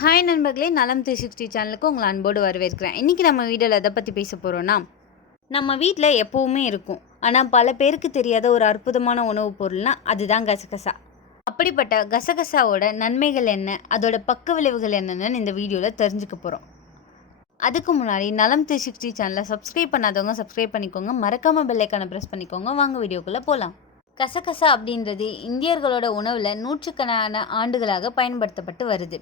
Hi நண்பர்களே நலம் three sixty சேனலுக்கு உங்களை அன்போடு வரவேற்கிறேன். இன்றைக்கி நம்ம வீடியோவில் எதை பற்றி பேச போகிறோன்னா நம்ம வீட்டில் எப்போவுமே இருக்கும். ஆனால் பல பேருக்கு தெரியாத ஒரு அற்புதமான உணவுப் பொருள்னால் அதுதான் கசகசா. அப்படிப்பட்ட கசகசாவோட நன்மைகள் என்ன? அதோட பக்க விளைவுகள் என்னென்னு இந்த வீடியோவில் தெரிஞ்சுக்க போகிறோம் அதுக்கு முன்னாடி நலம் த்ரீ சிக்ஸ்டி சேனலை சப்ஸ்கிரைப் பண்ணாதவங்க சப்ஸ்கிரைப் பண்ணிக்கோங்க. மறக்காமல் பெல்லைக்கான ப்ரெஸ் பண்ணிக்கோங்க. வாங்க வீடியோக்குள்ளே போகலாம் கசகசா அப்படின்றது இந்தியர்களோட உணவில் நூற்றுக்கணக்கான ஆண்டுகளாக பயன்படுத்தப்பட்டு வருது.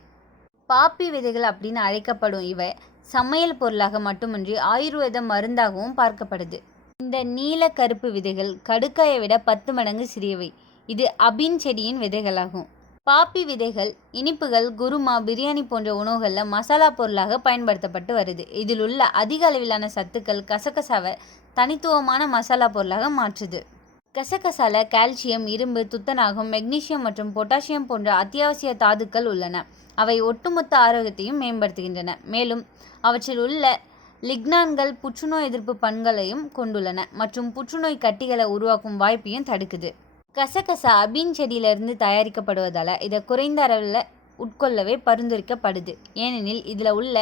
பாப்பி விதைகள் அப்படின்னு அழைக்கப்படும் இவை சமையல் பொருளாக மட்டுமின்றி ஆயுர்வேத மருந்தாகவும் பார்க்கப்படுது. இந்த நீல கருப்பு விதைகள் கடுக்காயை விட பத்து மடங்கு சிறியவை. இது அபின் செடியின் விதைகளாகும். பாப்பி விதைகள் இனிப்புகள் குருமா பிரியாணி போன்ற உணவுகளில் மசாலா பொருளாக பயன்படுத்தப்பட்டு வருது. இதில் உள்ள அதிக அளவிலான சத்துக்கள் கசகசாவை தனித்துவமான மசாலா பொருளாக மாற்றுது. கசகசால கால்சியம் இரும்பு துத்தநாகம் மெக்னீசியம் மற்றும் பொட்டாசியம் போன்ற அத்தியாவசிய தாதுக்கள் உள்ளன. அவை ஒட்டுமொத்த ஆரோக்கியத்தையும் மேம்படுத்துகின்றன. மேலும் அவற்றில் உள்ள லிக்னான்கள் புற்றுநோய் எதிர்ப்பு பண்களையும் கொண்டுள்ளன மற்றும் புற்றுநோய் கட்டிகளை உருவாக்கும் வாய்ப்பையும் தடுக்குது. கசகசா அபின் செடியிலிருந்து தயாரிக்கப்படுவதால் இதை குறைந்த அளவில் உட்கொள்ளவே பரிந்துரைக்கப்படுது. ஏனெனில் இதில் உள்ள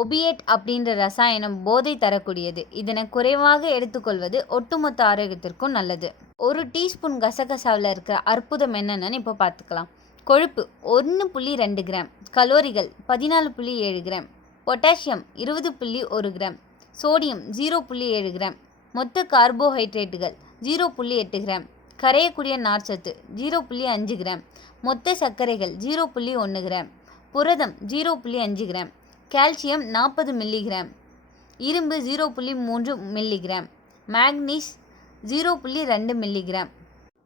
ஒபியேட் அப்படின்ற ரசாயனம் போதை தரக்கூடியது. இதனை குறைவாக எடுத்துக்கொள்வது ஒட்டுமொத்த ஆரோக்கியத்திற்கும் நல்லது. ஒரு டீஸ்பூன் கசகசாவில் இருக்கிற அற்புதம் என்னென்னு இப்போ பார்த்துக்கலாம் கொழுப்பு ஒன்று புள்ளி ரெண்டு கிராம். கலோரிகள் பதினாலு புள்ளி ஏழு கிராம். பொட்டாசியம் இருபது புள்ளி ஒரு கிராம். சோடியம் ஜீரோ புள்ளி ஏழு கிராம். மொத்த கார்போஹைட்ரேட்டுகள் ஜீரோ புள்ளி எட்டு கிராம். கரையக்கூடிய நார்ச்சத்து ஜீரோ புள்ளி அஞ்சு கிராம். மொத்த சர்க்கரைகள் ஜீரோ புள்ளி ஒன்று கிராம். புரதம் ஜீரோ புள்ளி அஞ்சு கிராம். கால்சியம் நாற்பது மில்லிகிராம். இரும்பு ஜீரோ புள்ளி மூன்று மில்லிகிராம். மேக்னீஸ் ஜீரோ புள்ளி ரெண்டு மில்லிகிராம்.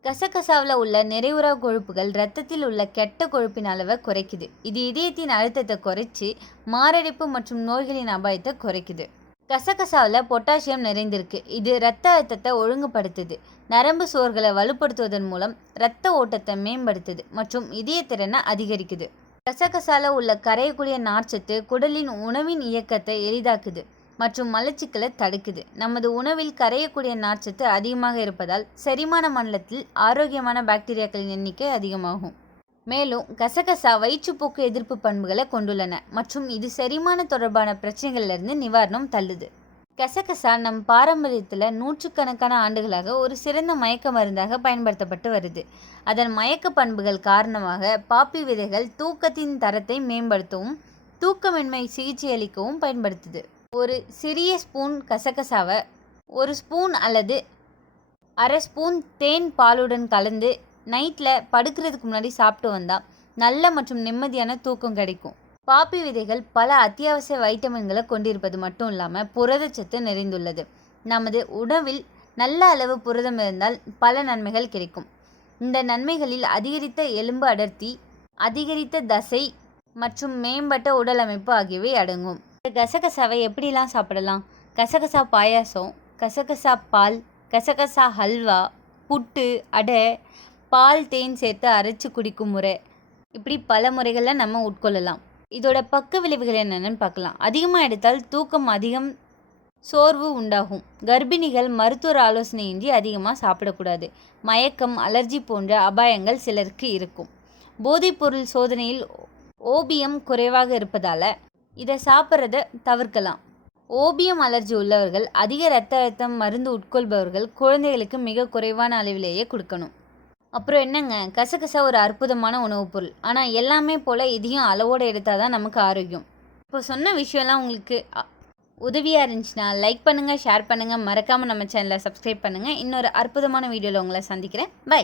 கசகசாவில் உள்ள நிறைவுறா கொழுப்புகள் இரத்தத்தில் உள்ள கெட்ட கொழுப்பின் அளவை குறைக்குது. இது இதயத்தின் அழுத்தத்தை குறைச்சி மாரடைப்பு மற்றும் நோய்களின் அபாயத்தை குறைக்குது. கசகசாவில் பொட்டாசியம் நிறைந்திருக்கு. இது இரத்த அழுத்தத்தை ஒழுங்குபடுத்துது. நரம்பு சோர்களை வலுப்படுத்துவதன் மூலம் இரத்த ஓட்டத்தை மேம்படுத்துது மற்றும் இதயத்திறனை அதிகரிக்குது. கசகசால உள்ள கரையக்கூடிய நார்ச்சத்து குடலின் உணவின் இயக்கத்தை எளிதாக்குது மற்றும் மலச்சிக்கலை தடுக்குது. நமது உணவில் கரையக்கூடிய நார்ச்சத்து அதிகமாக இருப்பதால் செரிமான மண்டலத்தில் ஆரோக்கியமான பாக்டீரியாக்களின் எண்ணிக்கை அதிகமாகும். மேலும் கசகசா வயிற்றுப்போக்கு எதிர்ப்பு பண்புகளை கொண்டுள்ளன மற்றும் இது செரிமான தொடர்பான பிரச்சனைகளிலிருந்து நிவாரணம் தள்ளுது. கசகசா நம் பாரம்பரியத்தில் நூற்றுக்கணக்கான ஆண்டுகளாக ஒரு சிறந்த மயக்க மருந்தாக பயன்படுத்தப்பட்டு வருது. அதன் மயக்க பண்புகள் காரணமாக பாப்பி விதைகள் தூக்கத்தின் தரத்தை மேம்படுத்தவும் தூக்கமின்மை சிகிச்சை அளிக்கவும் பயன்படுத்துது. ஒரு சிறிய ஸ்பூன் கசகசாவை ஒரு ஸ்பூன் அல்லது அரை ஸ்பூன் தேன் பாலுடன் கலந்து நைட்டில் படுக்கிறதுக்கு முன்னாடி சாப்பிட்டு வந்தால் நல்ல மற்றும் நிம்மதியான தூக்கம் கிடைக்கும். பாப்பி விதைகள் பல அத்தியாவசிய வைட்டமின்களை கொண்டிருப்பது மட்டும் இல்லாமல் புரதச்சத்து நிறைந்துள்ளது. நமது உணவில் நல்ல அளவு புரதம் இருந்தால் பல நன்மைகள் கிடைக்கும். இந்த நன்மைகளில் அதிகரித்த எலும்பு அடர்த்தி அதிகரித்த தசை மற்றும் மேம்பட்ட உடல் அமைப்பு ஆகியவை அடங்கும். கசகசாவை எப்படிலாம் சாப்பிடலாம்? கசகசா பாயாசம் கசகசா பால் கசகசா ஹல்வா புட்டு அடை பால் தேன் சேர்த்து அரைச்சி குடிக்கும் முறை. இப்படி பல முறைகளில் நம்ம உட்கொள்ளலாம். இதோட பக்க விளைவுகள் என்னென்னு பார்க்கலாம். அதிகமாக எடுத்தால் தூக்கம் அதிகம் சோர்வு உண்டாகும். கர்ப்பிணிகள் மருத்துவர் ஆலோசனையின்றி அதிகமாக சாப்பிடக்கூடாது. மயக்கம் அலர்ஜி போன்ற அபாயங்கள் சிலருக்கு இருக்கும். போதைப்பொருள் சோதனையில் ஓபியம் குறைவாக இருப்பதால் இதை சாப்பிட்றத தவிர்க்கலாம். ஓபியம் அலர்ஜி உள்ளவர்கள் அதிக இரத்த அழுத்தம் மருந்து உட்கொள்பவர்கள் குழந்தைகளுக்கு மிக குறைவான அளவிலேயே கொடுக்கணும். அப்புறம் என்னங்க? கசகசா ஒரு அற்புதமான உணவுப் பொருள். ஆனால் எல்லாமே போல் இதையும் அளவோடு எடுத்தால் தான் நமக்கு ஆரோக்கியம். இப்போ சொன்ன விஷயம்லாம் உங்களுக்கு உதவியாக இருந்துச்சுன்னா லைக் பண்ணுங்கள் ஷேர் பண்ணுங்கள் மறக்காமல் நம்ம சேனலை சப்ஸ்கிரைப் பண்ணுங்கள் இன்னொரு அற்புதமான வீடியோவில் உங்களை சந்திக்கிறேன். பை